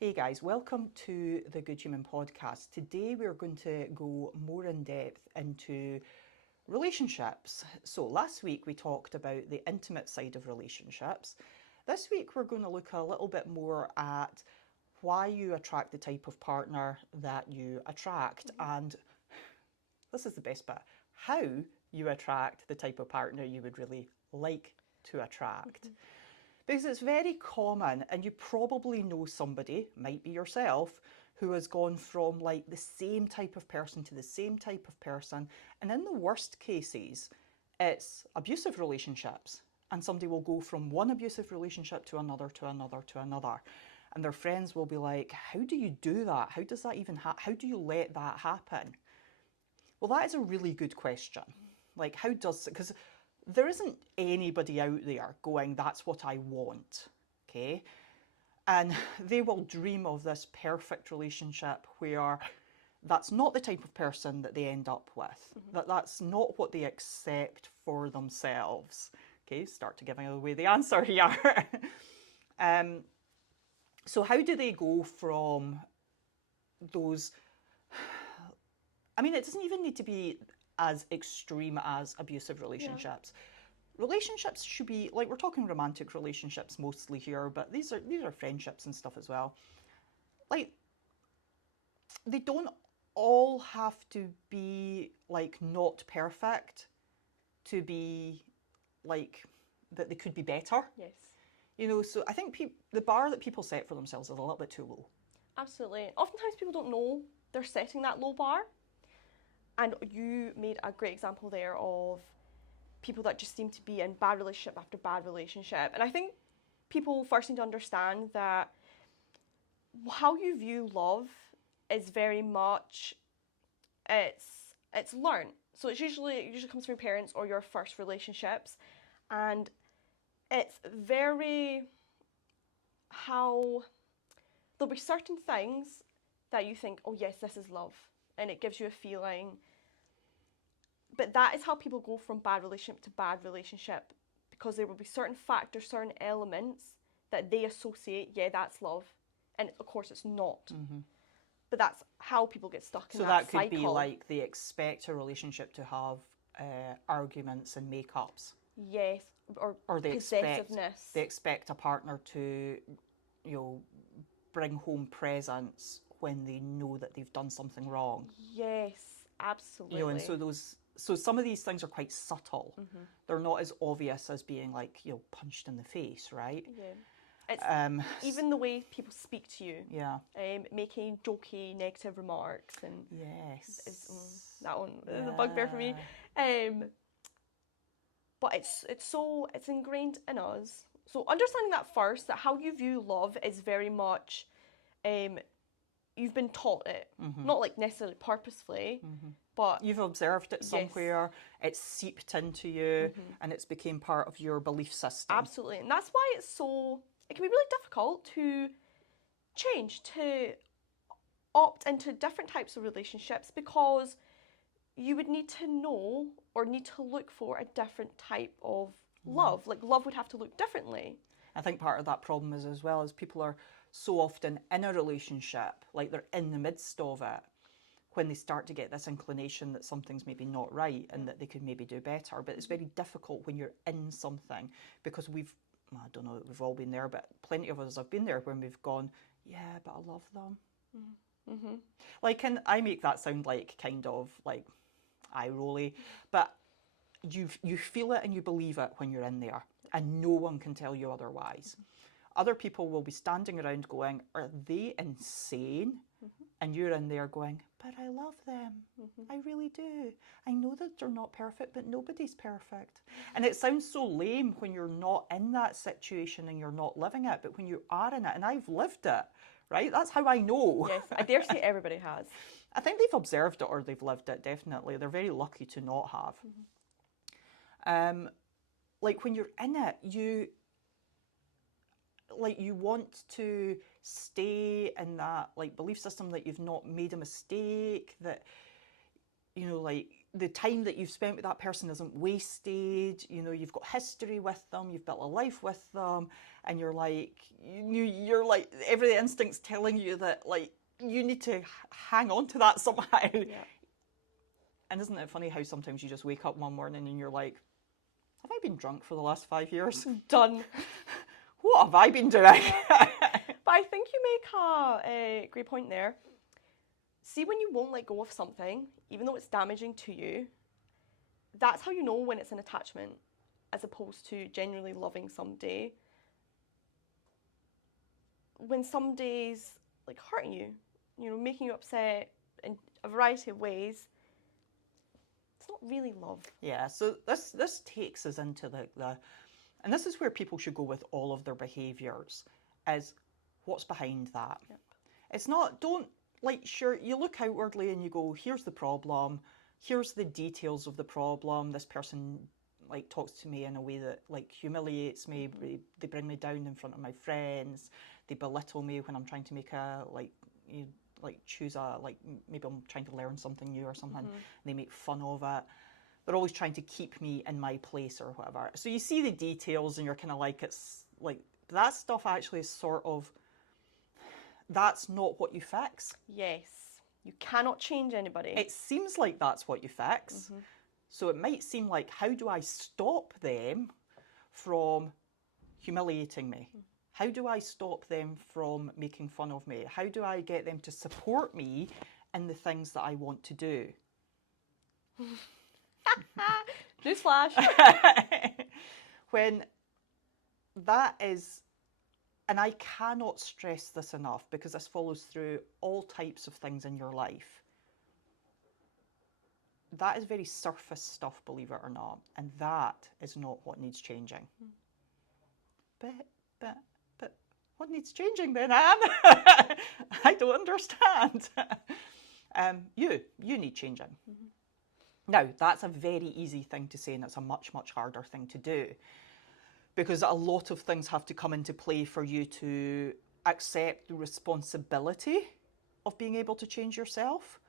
Hey guys, welcome to the Good Human Podcast. Today we're going to go more in depth into relationships. So last week we talked about the intimate side of relationships. This week we're going to look a little bit more at why you attract the type of partner that you attract. And this is the best bit, how you attract the type of partner you would really like to attract. Because it's very common, and you probably know somebody, might be yourself, who has gone from like the same type of person to the same type of person. And in the worst cases, it's abusive relationships. And somebody will go from one abusive relationship to another, to another, to another. And their friends will be like, how do you do that? How does that even how do you let that happen? Well, that is a really good question. Like, how does it? Because there isn't anybody out there going, that's what I want, okay? And they will dream of this perfect relationship where that's not the type of person that they end up with, that's not what they accept for themselves. Okay, start to giving away the answer here. So how do they go from those, I mean, it doesn't even need to be as extreme as abusive relationships. Relationships should be like, we're talking romantic relationships mostly here, but these are friendships and stuff as well. Like, they don't all have to be like not perfect to be like that they could be better. Yes. You know, so I think the bar that people set for themselves is a little bit too low. Absolutely. Oftentimes people don't know they're setting that low bar. And you made a great example there of people that just seem to be in bad relationship after bad relationship. And I think people first need to understand that how you view love is very much it's learned. So it usually comes from your parents or your first relationships, and it's very how there'll be certain things that you think, oh yes, this is love, and it gives you a feeling. But that is how people go from bad relationship to bad relationship, because there will be certain factors, certain elements that they associate, yeah, that's love, and of course it's not. But that's how people get stuck in So that that could cycle. be like they expect a relationship to have arguments and makeups. Yes, or They possessiveness. expect a partner to, you know, bring home presents when they know that they've done something wrong. Yes, absolutely. You know, and so some of these things are quite subtle. They're not as obvious as being like, you know, punched in the face, right? Yeah. It's even the way people speak to you. Yeah. Making jokey, negative remarks, and Yes. that one is a bugbear for me. But it's ingrained in us. So understanding that first, that how you view love is very much, you've been taught it, not like necessarily purposefully, but You've observed it somewhere, it's seeped into you, and it's became part of your belief system. absolutely, and that's why it can be really difficult to change, to opt into different types of relationships, because you would need to know or need to look for a different type of love. Like, love would have to look differently. I think part of that problem is as well as people are so often in a relationship, like they're in the midst of it, when they start to get this inclination that something's maybe not right and that they could maybe do better. But it's very difficult when you're in something, because I don't know that we've all been there, but plenty of us have been there when we've gone, yeah, but I love them. Like, and I make that sound like kind of like eye rolly, but you feel it and you believe it when you're in there, and no one can tell you otherwise. Other people will be standing around going, are they insane? And you're in there going, but I love them. I really do. I know that they're not perfect, but nobody's perfect. And it sounds so lame when you're not in that situation and you're not living it, but when you are in it, and I've lived it, right? That's how I know. Yes, I dare say everybody has. I think they've observed it or they've lived it, definitely. They're very lucky to not have. Like, when you're in it, you want to stay in that like belief system that you've not made a mistake, that, you know, like the time that you've spent with that person isn't wasted. You know, you've got history with them, you've built a life with them, and you're like, every instinct's telling you that like you need to hang on to that somehow. Yeah. And isn't it funny how sometimes you just wake up one morning and you're like, have I been drunk for the last 5 years? Done. What have I been doing? But I think you make a great point there. See, when you won't let go of something, even though it's damaging to you, that's how you know when it's an attachment, as opposed to genuinely loving somebody. When somebody's like hurting you, you know, making you upset in a variety of ways, it's not really love. Yeah, so this takes us into the and this is where people should go with all of their behaviours, is what's behind that. Yep. It's not, don't, like, sure, you look outwardly and you go, here's the problem, here's the details of the problem, this person like talks to me in a way that like humiliates me, they bring me down in front of my friends, they belittle me when I'm trying to make a, like, you like choose a, like, maybe I'm trying to learn something new or something, and they make fun of it. They're always trying to keep me in my place or whatever. So you see the details and you're kind of like, it's like, that stuff actually is sort of, that's not what you fix. Yes. You cannot change anybody. It seems like that's what you fix. So it might seem like, how do I stop them from humiliating me? How do I stop them from making fun of me? How do I get them to support me in the things that I want to do? Newsflash. When that is, and I cannot stress this enough because this follows through all types of things in your life. That is very surface stuff, believe it or not, and that is not what needs changing. But what needs changing then, Anne? I don't understand. You need changing. Now, that's a very easy thing to say, and it's a much, much harder thing to do, because a lot of things have to come into play for you to accept the responsibility of being able to change yourself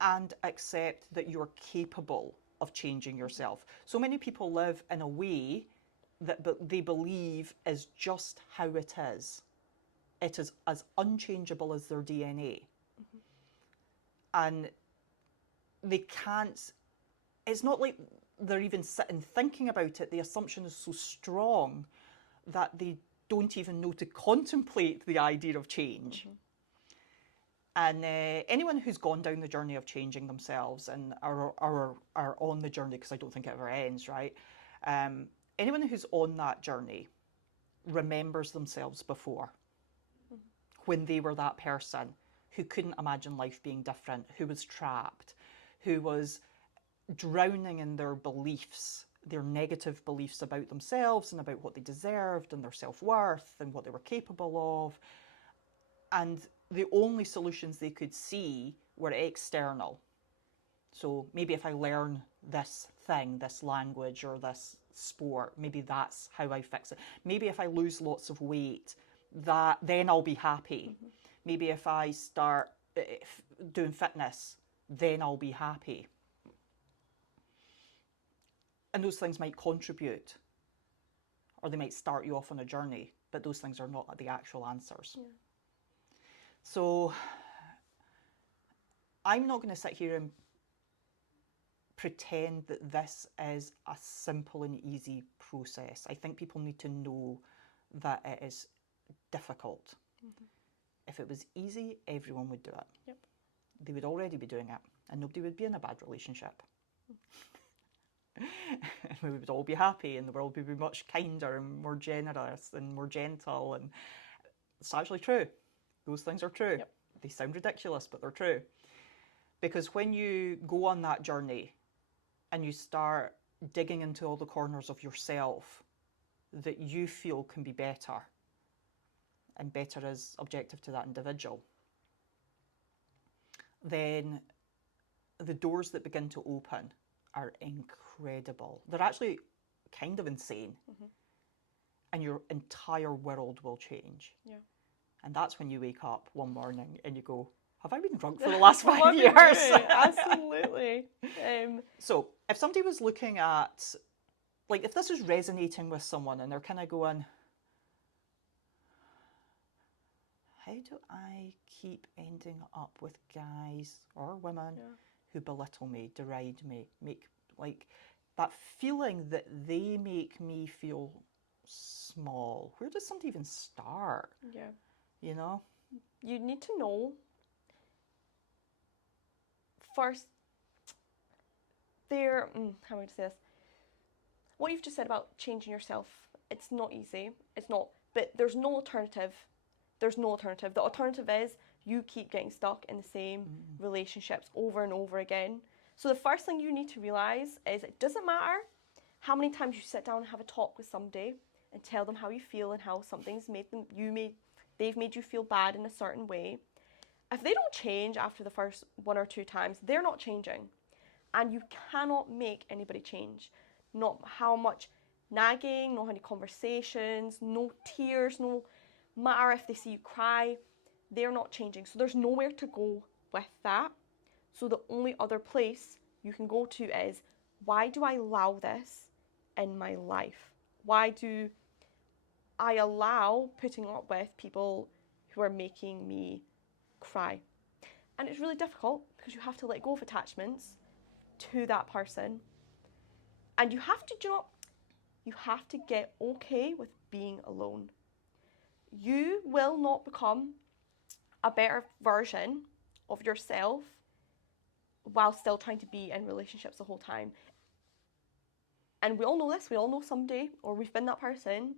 and accept that you're capable of changing yourself. So many people live in a way that they believe is just how it is. It is as unchangeable as their DNA. And they can't, it's not like they're even sitting thinking about it. The assumption is so strong that they don't even know to contemplate the idea of change. And anyone who's gone down the journey of changing themselves and are on the journey, because I don't think it ever ends, right? Anyone who's on that journey remembers themselves before, when they were that person who couldn't imagine life being different, who was trapped, who was drowning in their beliefs, their negative beliefs about themselves and about what they deserved and their self-worth and what they were capable of. And the only solutions they could see were external. So maybe if I learn this thing, this language or this sport, maybe that's how I fix it. Maybe if I lose lots of weight, then I'll be happy. Maybe if I start doing fitness, then I'll be happy. And those things might contribute, or they might start you off on a journey, but those things are not the actual answers. Yeah. So I'm not going to sit here and pretend that this is a simple and easy process. I think people need to know that it is difficult. If it was easy, everyone would do it. Yep. They would already be doing it, and nobody would be in a bad relationship. We would all be happy, and the world would be much kinder and more generous and more gentle. And it's actually true. Those things are true. Yep. They sound ridiculous, but they're true. Because when you go on that journey and you start digging into all the corners of yourself that you feel can be better, and better is objective to that individual, then the doors that begin to open are incredible. They're actually kind of insane. And your entire world will change. Yeah. And that's when you wake up one morning and you go, have I been drunk for the last 5 What years? we're doing, absolutely. So if somebody was looking at, like, if this is resonating with someone and they're kind of going, how do I keep ending up with guys or women who belittle me, deride me, make, like, that feeling that they make me feel small? Where does somebody even start? Yeah. You know? You need to know first, how am I to say this? What you've just said about changing yourself, it's not easy. It's not, but there's no alternative. There's no alternative. The alternative is you keep getting stuck in the same relationships over and over again. So the first thing you need to realize is it doesn't matter how many times you sit down and have a talk with somebody and tell them how you feel and how something's they've made you feel bad in a certain way. If they don't change after the first 1 or 2 times, they're not changing. And you cannot make anybody change. Not how much nagging, not how many conversations, no tears, no matter if they see you cry, they're not changing. So there's nowhere to go with that. So the only other place you can go to is, why do I allow this in my life? Why do I allow putting up with people who are making me cry? And it's really difficult because you have to let go of attachments to that person. And you have to, you have to get okay with being alone. You will not become a better version of yourself while still trying to be in relationships the whole time. And we all know this, we all know someday, or we've been that person,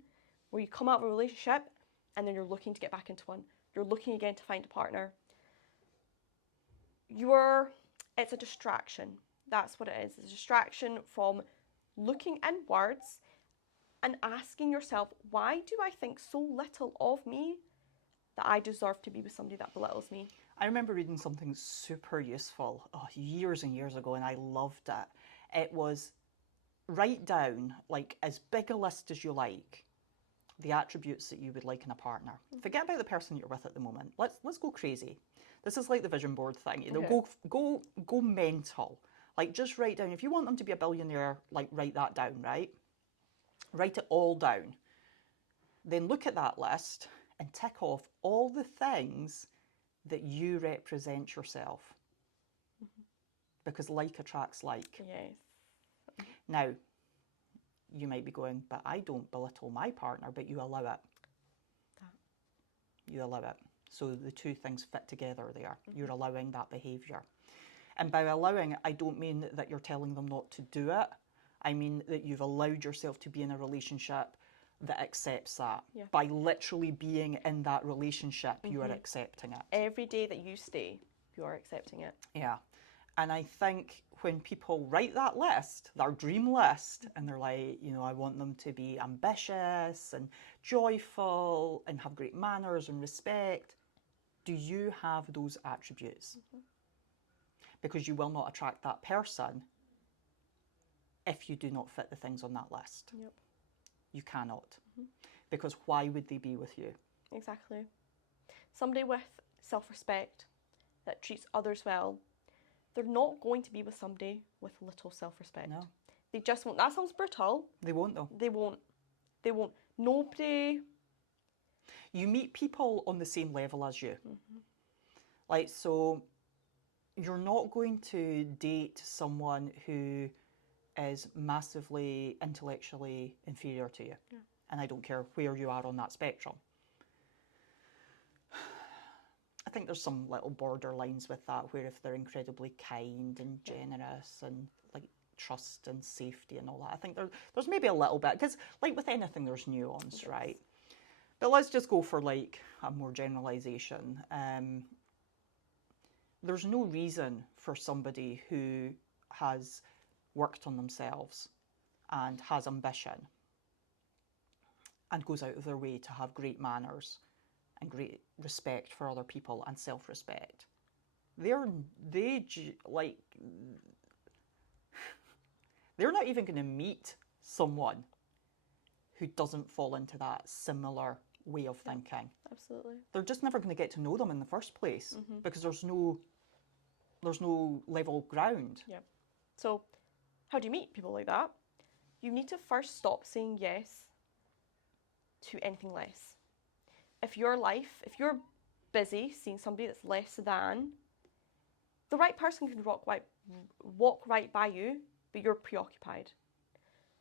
where you come out of a relationship and then you're looking to get back into one. You're looking again to find a partner. It's a distraction. That's what it is. It's a distraction from looking inwards and asking yourself, why do I think so little of me that I deserve to be with somebody that belittles me? I remember reading something super useful years and years ago, and I loved it. It was, write down, like, as big a list as you like, the attributes that you would like in a partner. Forget about the person you're with at the moment. Let's go crazy. This is like the vision board thing. You know, go mental. Like, just write down, if you want them to be a billionaire, like, write that down, right? Write it all down. Then look at that list and tick off all the things that you represent yourself. Because like attracts like. Yes. Now, you might be going, but I don't belittle my partner, but you allow it. You allow it. So the two things fit together there. You're allowing that behaviour. And by allowing, I don't mean that you're telling them not to do it. I mean that you've allowed yourself to be in a relationship that accepts that. Yeah. By literally being in that relationship, you are accepting it. Every day that you stay, you are accepting it. Yeah. And I think when people write that list, their dream list, and they're like, you know, I want them to be ambitious and joyful and have great manners and respect. Do you have those attributes? Because you will not attract that person if you do not fit the things on that list. Yep. You cannot. Because why would they be with you? Exactly. Somebody with self-respect that treats others well, they're not going to be with somebody with little self-respect. No. They just won't. That sounds brutal. They won't, though. They won't. They won't. Nobody. You meet people on the same level as you. Like, so you're not going to date someone who is massively intellectually inferior to you. Yeah. And I don't care where you are on that spectrum. I think there's some little borderlines with that, where if they're incredibly kind and generous and like trust and safety and all that, I think there's maybe a little bit, because like with anything there's nuance, right? But let's just go for like a more generalization. There's no reason for somebody who has worked on themselves and has ambition and goes out of their way to have great manners and great respect for other people and self-respect. They're not even going to meet someone who doesn't fall into that similar way of thinking. Absolutely. They're just never going to get to know them in the first place because there's no level ground. Yeah. So how do you meet people like that? You need to first stop saying yes to anything less. If you're busy seeing somebody that's less than, the right person can walk right by you, but you're preoccupied.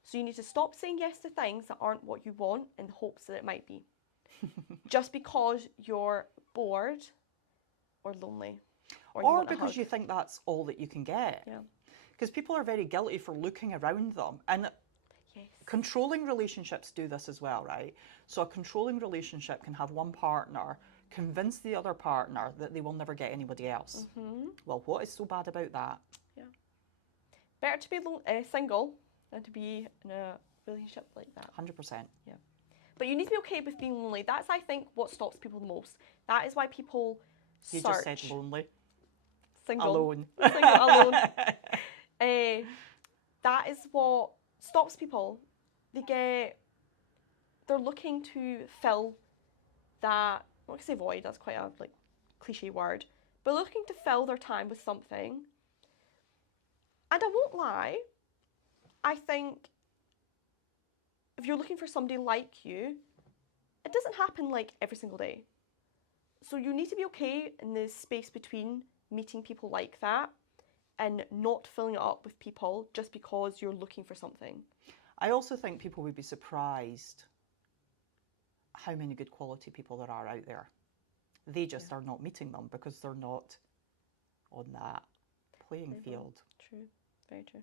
So you need to stop saying yes to things that aren't what you want in hopes that it might be. Just because you're bored or lonely. Or because you think that's all that you can get. Yeah. Because people are very guilty for looking around them. And Yes. controlling relationships do this as well, right? So a controlling relationship can have one partner convince the other partner that they will never get anybody else. Well, what is so bad about that? Yeah. Better to be single than to be in a relationship like that. 100%. Yeah. But you need to be okay with being lonely. That's, I think, what stops people the most. That is why people You search. just said lonely. Single. Alone. Single, alone. That is what stops people. They're looking to fill that, I'm not going to say void, that's quite a cliche word, but looking to fill their time with something. And I won't lie, I think if you're looking for somebody like you, it doesn't happen every single day. So you need to be okay in the space between meeting people like that and not filling it up with people just because you're looking for something. I also think people would be surprised how many good quality people there are out there. They just are not meeting them because they're not on that playing field. True, very true.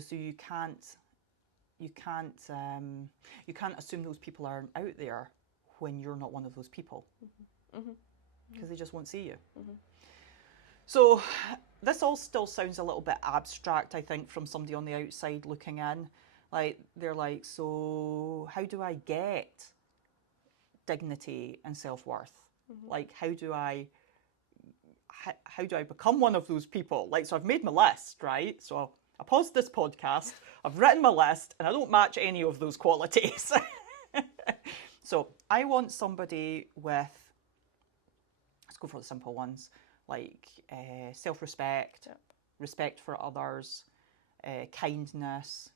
So you can't assume those people aren't out there when you're not one of those people, because they just won't see you. So this all still sounds a little bit abstract, I think, from somebody on the outside looking in. They're like, so how do I get dignity and self-worth? How do I become one of those people? So I've made my list, right? So I paused this podcast, I've written my list, and I don't match any of those qualities. So I want somebody with, let's go for the simple ones, self-respect, respect for others, kindness,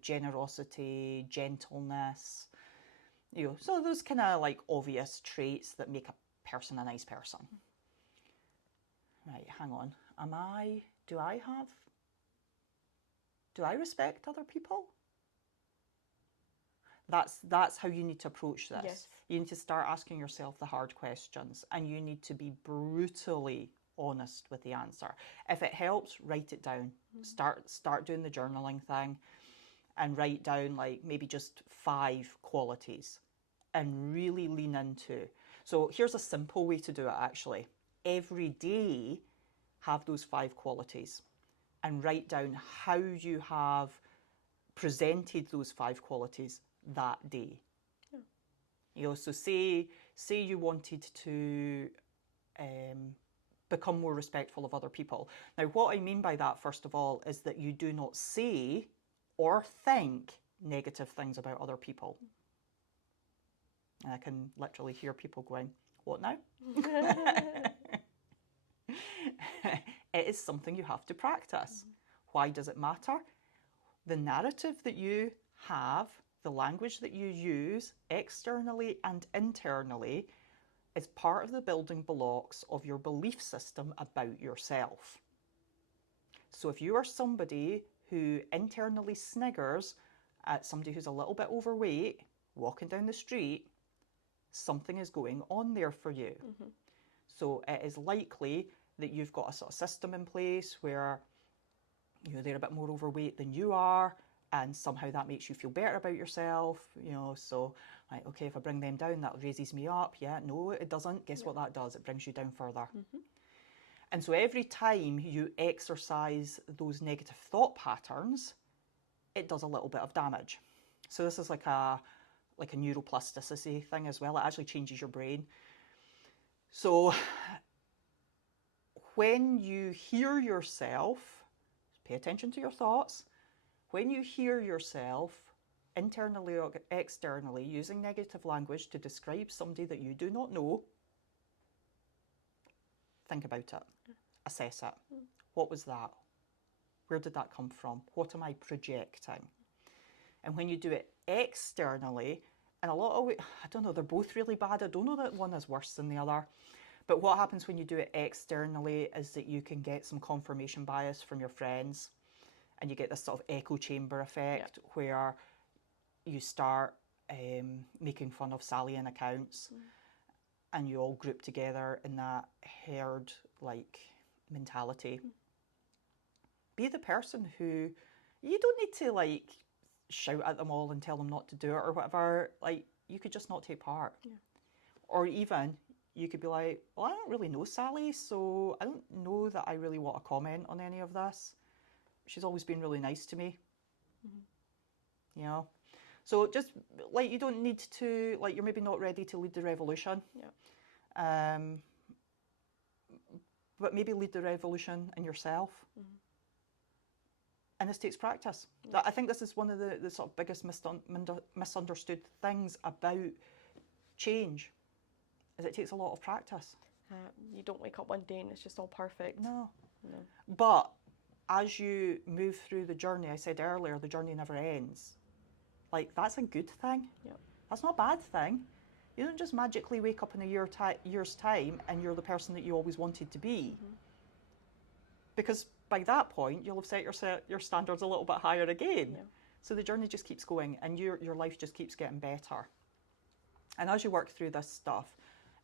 generosity, gentleness, so those kind of obvious traits that make a person a nice person. Right, hang on. Do I respect other people? That's how you need to approach this. Yes. You need to start asking yourself the hard questions, and you need to be brutally honest with the answer. If it helps, write it down. Start doing the journaling thing and write down maybe just 5 qualities and really lean into. So here's a simple way to do it actually. Every day have those 5 qualities and write down how you have presented those 5 qualities that day. So say you wanted to become more respectful of other people. Now, what I mean by that, first of all, is that you do not say or think negative things about other people. And I can literally hear people going, what now? It is something you have to practice. Why does it matter? The narrative that you have, the language that you use externally and internally, is part of the building blocks of your belief system about yourself. So if you are somebody who internally sniggers at somebody who's a little bit overweight walking down the street, something is going on there for you. So it is likely that you've got a sort of system in place where they're a bit more overweight than you are, and somehow that makes you feel better about yourself. So okay, if I bring them down, that raises me up. Yeah, no, it doesn't. Guess what that does? It brings you down further. And so every time you exercise those negative thought patterns, it does a little bit of damage. So this is like a neuroplasticity thing as well. It actually changes your brain. So when you hear yourself, pay attention to your thoughts. When you hear yourself internally or externally, using negative language to describe somebody that you do not know, think about it, assess it. What was that? Where did that come from? What am I projecting? And when you do it externally, and a lot of, I don't know, they're both really bad. I don't know that one is worse than the other. But what happens when you do it externally is that you can get some confirmation bias from your friends, and you get this sort of echo chamber effect where you start making fun of Sally-in accounts, and you all group together in that herd-like mentality. Be the person who, you don't need to like shout at them all and tell them not to do it or whatever. Like, you could just not take part. Or even you could be like, well, I don't really know Sally, so I don't know that I really want to comment on any of this. She's always been really nice to me. You know? So just like, you don't need to, like, you're maybe not ready to lead the revolution. But maybe lead the revolution in yourself. And this takes practice. I think this is one of the sort of biggest misunderstood things about change, is it takes a lot of practice. You don't wake up one day and it's just all perfect. No. But as you move through the journey, I said earlier, the journey never ends. Like, that's a good thing. That's not a bad thing. You don't just magically wake up in a year's time and you're the person that you always wanted to be. Because by that point, you'll have set your standards a little bit higher again. So the journey just keeps going, and your life just keeps getting better. And as you work through this stuff,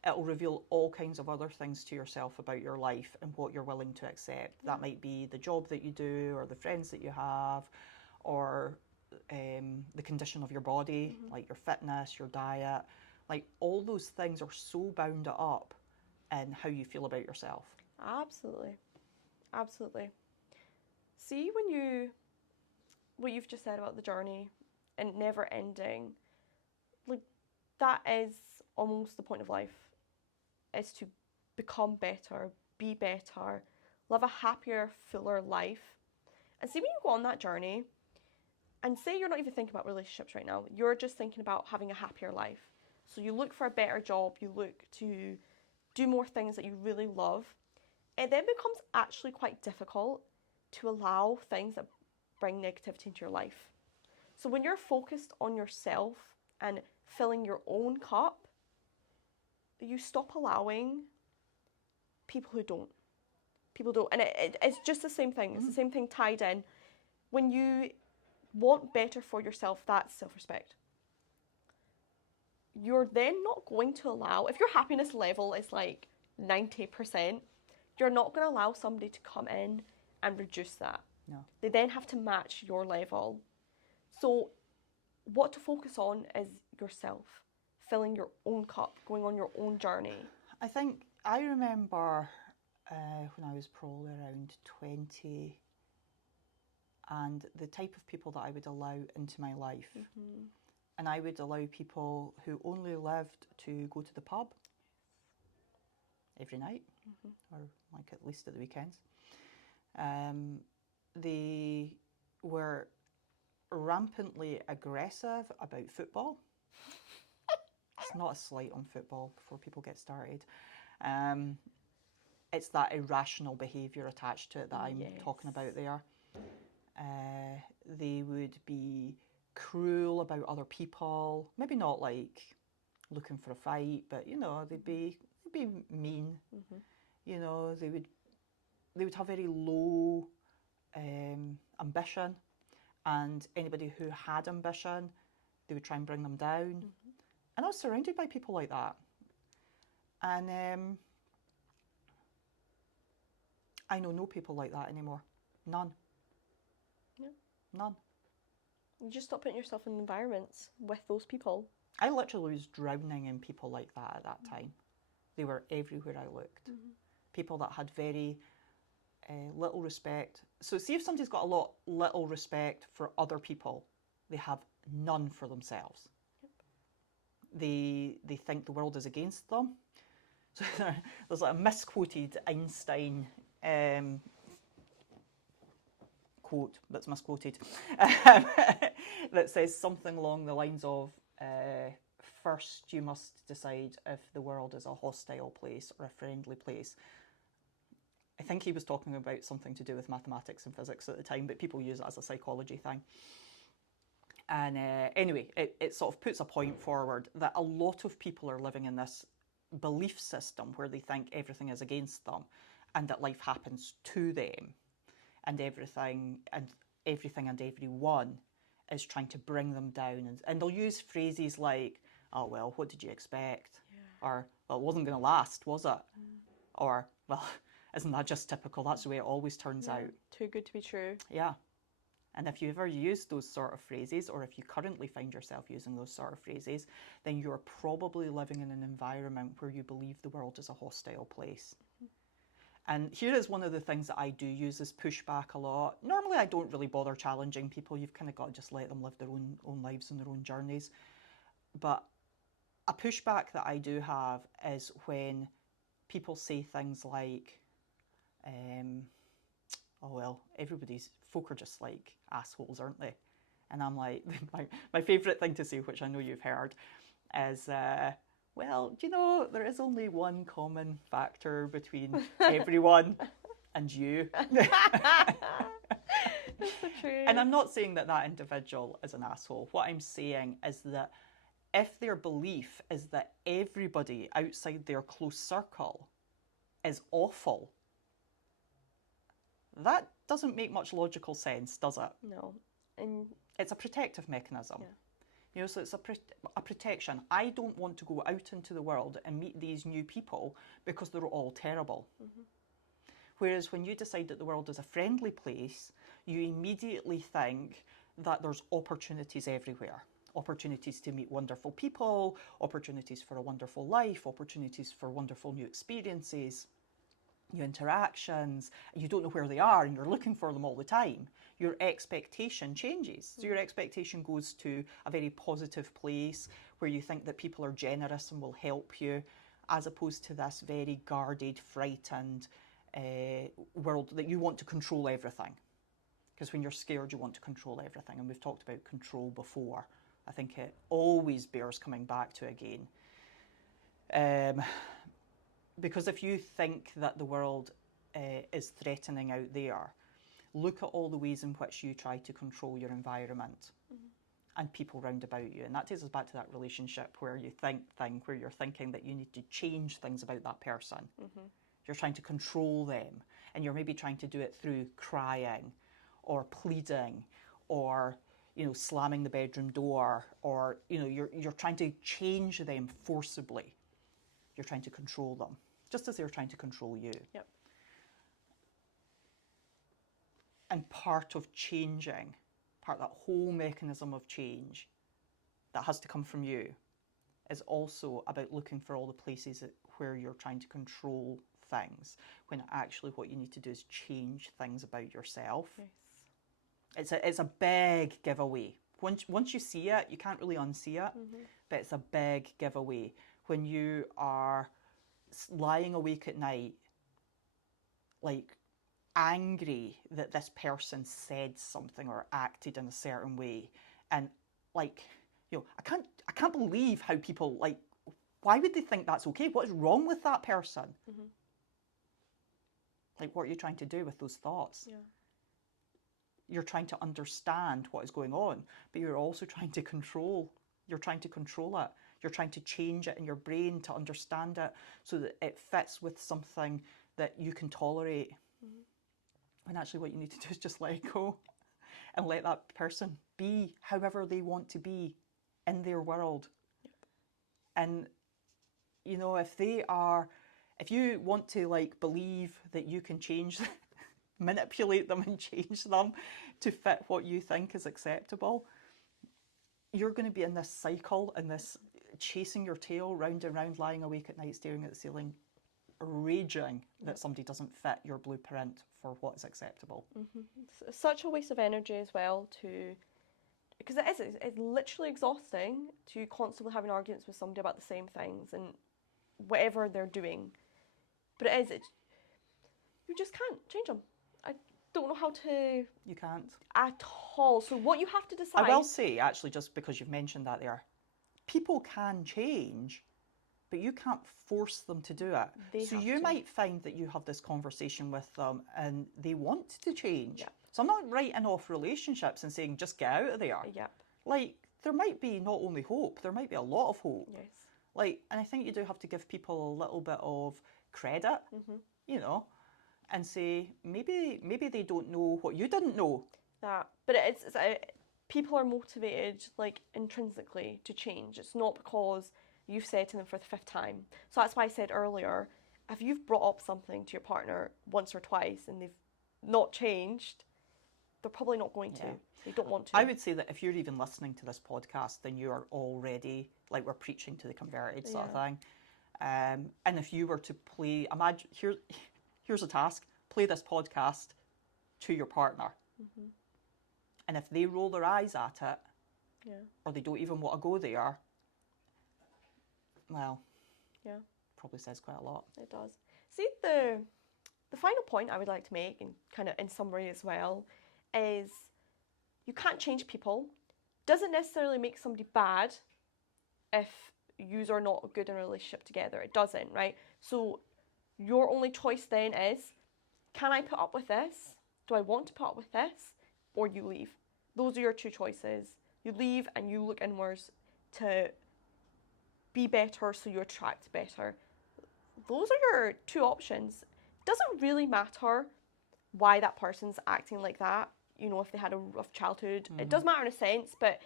it'll reveal all kinds of other things to yourself about your life and what you're willing to accept. That might be the job that you do, or the friends that you have, or the condition of your body, like your fitness, your diet. Like, all those things are so bound up in how you feel about yourself. Absolutely. See, what you've just said about the journey and never ending, like, that is almost the point of life, is to become better, be better, live a happier, fuller life. And see, when you go on that journey, and say you're not even thinking about relationships right now, you're just thinking about having a happier life. So you look for a better job, you look to do more things that you really love. It then becomes actually quite difficult to allow things that bring negativity into your life. So when you're focused on yourself and filling your own cup, you stop allowing people who don't. And it's just the same thing. It's the same thing tied in. When you want better for yourself, that's self-respect. You're then not going to allow, if your happiness level is like 90%, you're not going to allow somebody to come in and reduce that. No. They then have to match your level. So what to focus on is yourself, filling your own cup, going on your own journey. I remember when I was probably around 20, and the type of people that I would allow into my life. And I would allow people who only lived to go to the pub every night, or like at least at the weekends. They were rampantly aggressive about football. It's not a slight on football before people get started. It's that irrational behaviour attached to it that I'm talking about there. They would be cruel about other people, maybe not like looking for a fight, but you know, they'd be mean. You know, they would have very low ambition, and anybody who had ambition, they would try and bring them down. And I was surrounded by people like that, and I know no people like that anymore. None. None. You just stop putting yourself in environments with those people. I literally was drowning in people like that at that time. They were everywhere I looked. People that had very little respect. So see, if somebody's got little respect for other people, they have none for themselves. They think the world is against them. So there's like a misquoted Einstein quote that's misquoted. that says something along the lines of first you must decide if the world is a hostile place or a friendly place. I think he was talking about something to do with mathematics and physics at the time, but people use it as a psychology thing. And anyway, it sort of puts a point forward that a lot of people are living in this belief system where they think everything is against them and that life happens to them, and everything and everyone is trying to bring them down. And they'll use phrases like, oh, well, what did you expect? Yeah. Or, well, it wasn't going to last, was it? Or, well, isn't that just typical? That's the way it always turns out. Too good to be true. Yeah. And if you ever use those sort of phrases, or if you currently find yourself using those sort of phrases, then you're probably living in an environment where you believe the world is a hostile place. And here is one of the things that I do use as pushback a lot. Normally I don't really bother challenging people. You've kind of got to just let them live their own lives and their own journeys. But a pushback that I do have is when people say things like, oh well, folk are just like assholes, aren't they? And I'm like, my favourite thing to say, which I know you've heard, is, well, do you know, there is only one common factor between everyone and you. That's so true. And I'm not saying that that individual is an asshole. What I'm saying is that if their belief is that everybody outside their close circle is awful, that doesn't make much logical sense, does it? No. And it's a protective mechanism. Yeah. You know, so it's a protection. I don't want to go out into the world and meet these new people because they're all terrible. Whereas when you decide that the world is a friendly place, you immediately think that there's opportunities everywhere. Opportunities to meet wonderful people, opportunities for a wonderful life, opportunities for wonderful new experiences, new interactions, and you don't know where they are and you're looking for them all the time. Your expectation changes. So your expectation goes to a very positive place where you think that people are generous and will help you, as opposed to this very guarded, frightened world that you want to control everything. Because when you're scared, you want to control everything. And we've talked about control before. I think it always bears coming back to again. Because if you think that the world is threatening out there, look at all the ways in which you try to control your environment and people round about you. And that takes us back to that relationship where you where you're thinking that you need to change things about that person. You're trying to control them, and you're maybe trying to do it through crying or pleading or, you know, slamming the bedroom door, or, you know, you're trying to change them forcibly. You're trying to control them, just as they're trying to control you. Yep. And part of changing, part of that whole mechanism of change that has to come from you, is also about looking for all the places where you're trying to control things, when actually what you need to do is change things about yourself. Yes. It's a big giveaway. Once you see it, you can't really unsee it, but it's a big giveaway. When you are lying awake at night, like angry that this person said something or acted in a certain way, and like, you know, I can't believe how people, like, why would they think that's okay? What is wrong with that person? Like, what are you trying to do with those thoughts? Yeah. You're trying to understand what is going on, but you're also trying to control. You're trying to control it. You're trying to change it in your brain to understand it so that it fits with something that you can tolerate. When actually what you need to do is just let it go and let that person be however they want to be in their world. And, you know, if you want to, like, believe that you can change manipulate them and change them to fit what you think is acceptable, you're going to be in this cycle, in this chasing your tail round and round, lying awake at night, staring at the ceiling, raging that somebody doesn't fit your blueprint for what is acceptable. It's such a waste of energy as well, because it's literally exhausting to constantly having arguments with somebody about the same things and whatever they're doing. But you just can't change them. I don't know how to. You can't. At all. So what you have to decide. I will say, actually, just because you've mentioned that there, people can change, but you can't force them to do it. They So have you to. might find that you have this conversation with them and they want to change. Yeah. So I'm not writing off relationships and saying just get out of there. Yep. Like, there might be not only hope, there might be a lot of hope. Yes. Like, and I think you do have to give people a little bit of credit, you know, and say maybe they don't know what you didn't know. That, but it's people are motivated like intrinsically to change. It's not because you've said to them for the fifth time. So that's why I said earlier, if you've brought up something to your partner once or twice and they've not changed, they're probably not going to. Yeah. They don't want to. I would say that if you're even listening to this podcast, then you are already, like, we're preaching to the converted sort of thing. And if you were to play, imagine, here's a task, play this podcast to your partner. And if they roll their eyes at it, or they don't even want to go there, well, probably says quite a lot. It does. See, the final point I would like to make, and kind of in summary as well, is you can't change people. Doesn't necessarily make somebody bad if yous are not good in a relationship together. It doesn't, right? So your only choice then is, can I put up with this? Do I want to put up with this? Or you leave. Those are your two choices. You leave and you look inwards to be better so you attract better. Those are your two options. It doesn't really matter why that person's acting like that. You know, if they had a rough childhood. It does matter in a sense, but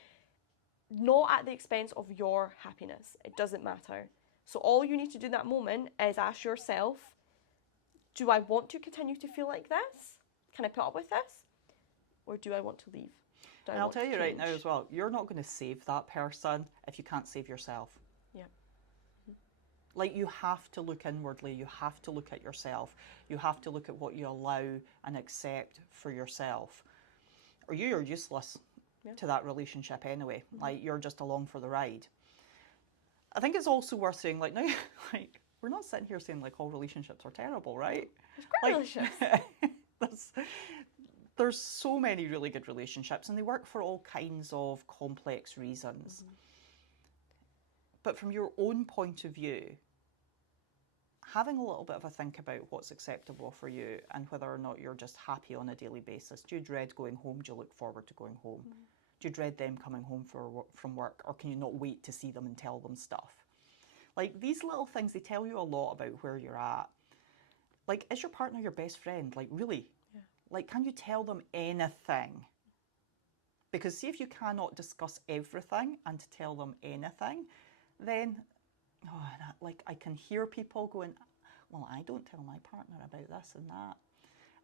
not at the expense of your happiness. It doesn't matter. So all you need to do in that moment is ask yourself, do I want to continue to feel like this? Can I put up with this? Or do I want to leave? And I'll tell you right now as well, you're not going to save that person if you can't save yourself. Yeah. Like, you have to look inwardly, you have to look at yourself, you have to look at what you allow and accept for yourself. Or you are useless to that relationship anyway. Like, you're just along for the ride. I think it's also worth saying, like, now, like, we're not sitting here saying, like, all relationships are terrible, right? There's great relationships. There's so many really good relationships, and they work for all kinds of complex reasons. But from your own point of view, having a little bit of a think about what's acceptable for you and whether or not you're just happy on a daily basis. Do you dread going home? Do you look forward to going home? Do you dread them coming home from work? Or can you not wait to see them and tell them stuff? Like, these little things, they tell you a lot about where you're at. Like, is your partner your best friend? Like, really? Yeah. Like, can you tell them anything? Because see, if you cannot discuss everything and tell them anything, then, like, I can hear people going, well, I don't tell my partner about this and that.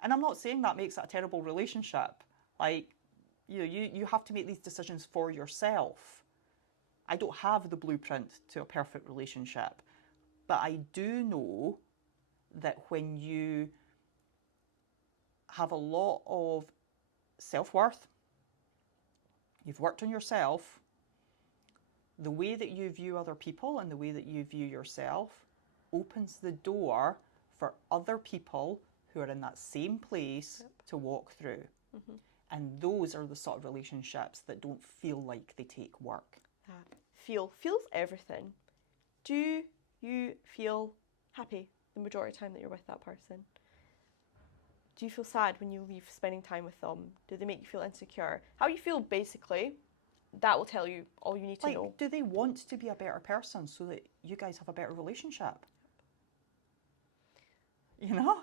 And I'm not saying that makes it a terrible relationship. Like, you have to make these decisions for yourself. I don't have the blueprint to a perfect relationship, but I do know that when you have a lot of self-worth, you've worked on yourself, the way that you view other people and the way that you view yourself opens the door for other people who are in that same place to walk through. And those are the sort of relationships that don't feel like they take work. Feels everything. Do you feel happy the majority of the time that you're with that person? Do you feel sad when you leave spending time with them? Do they make you feel insecure? How you feel, basically, that will tell you all you need to know. Do they want to be a better person so that you guys have a better relationship? You know?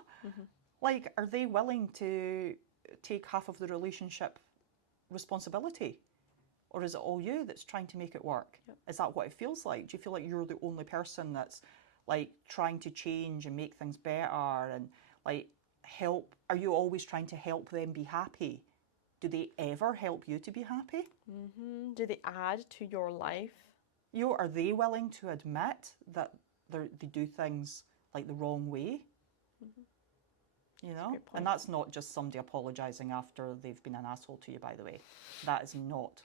Like, are they willing to take half of the relationship responsibility? Or is it all you that's trying to make it work? Is that what it feels like? Do you feel like you're the only person that's, like, trying to change and make things better and, like, help? Are you always trying to help them be happy? Do they ever help you to be happy? Do they add to your life? Are they willing to admit that they do things, like, the wrong way? You know? And that's not just somebody apologising after they've been an asshole to you, by the way. That is not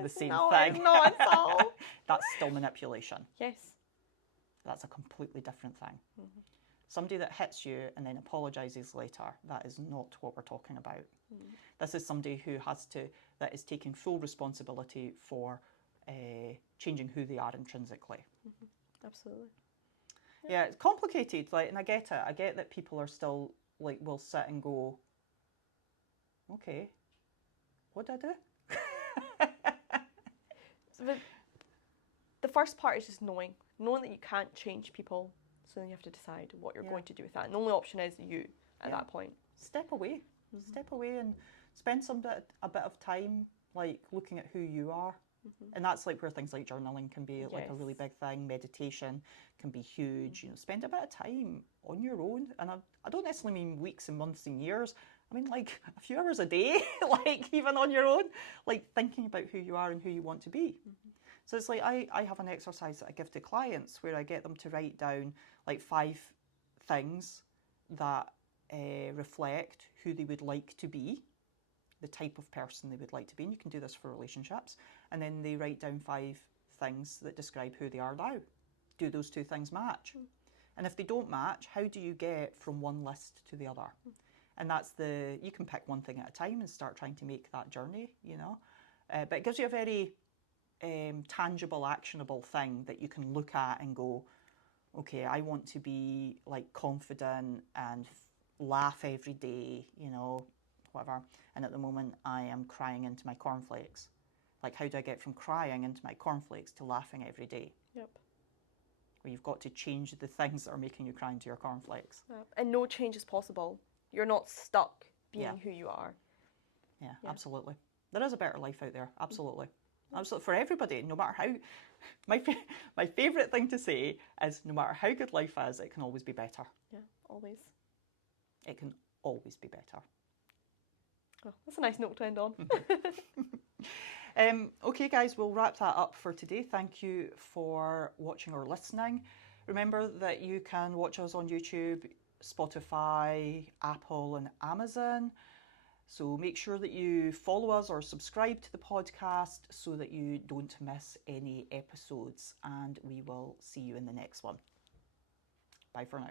the same thing. It's not at all. That's still manipulation. Yes. That's a completely different thing. Somebody that hits you and then apologises later, that is not what we're talking about. This is somebody that is taking full responsibility for changing who they are intrinsically. Absolutely. Yeah, it's complicated, and I get it. I get that people are still, will sit and go, okay, what did I do? So the first part is just knowing that you can't change people, so then you have to decide what you're going to do with that. And the only option is you at that point. Step away. Step away and spend a bit of time, looking at who you are. And that's where things like journaling can be a really big thing. Meditation can be huge. Spend a bit of time on your own. And I don't necessarily mean weeks and months and years. I mean a few hours a day, even on your own, thinking about who you are and who you want to be. So it's I have an exercise that I give to clients where I get them to write down 5 things that reflect who they would like to be, the type of person they would like to be. And you can do this for relationships. And then they write down 5 things that describe who they are now. Do those 2 things match? And if they don't match, how do you get from one list to the other? And you can pick one thing at a time and start trying to make that journey, But it gives you a very tangible, actionable thing that you can look at and go, okay, I want to be confident and laugh every day, whatever. And at the moment I am crying into my cornflakes. How do I get from crying into my cornflakes to laughing every day? Yep. Well, you've got to change the things that are making you cry into your cornflakes. Yep. And no change is possible. You're not stuck being who you are. Yeah, absolutely. There is a better life out there. Absolutely. Absolutely. For everybody, no matter how... My favourite thing to say is no matter how good life is, it can always be better. Yeah, always. It can always be better. Oh, that's a nice note to end on. Okay, guys, we'll wrap that up for today. Thank you for watching or listening. Remember that you can watch us on YouTube, Spotify, Apple and Amazon. So make sure that you follow us or subscribe to the podcast so that you don't miss any episodes. And we will see you in the next one. Bye for now.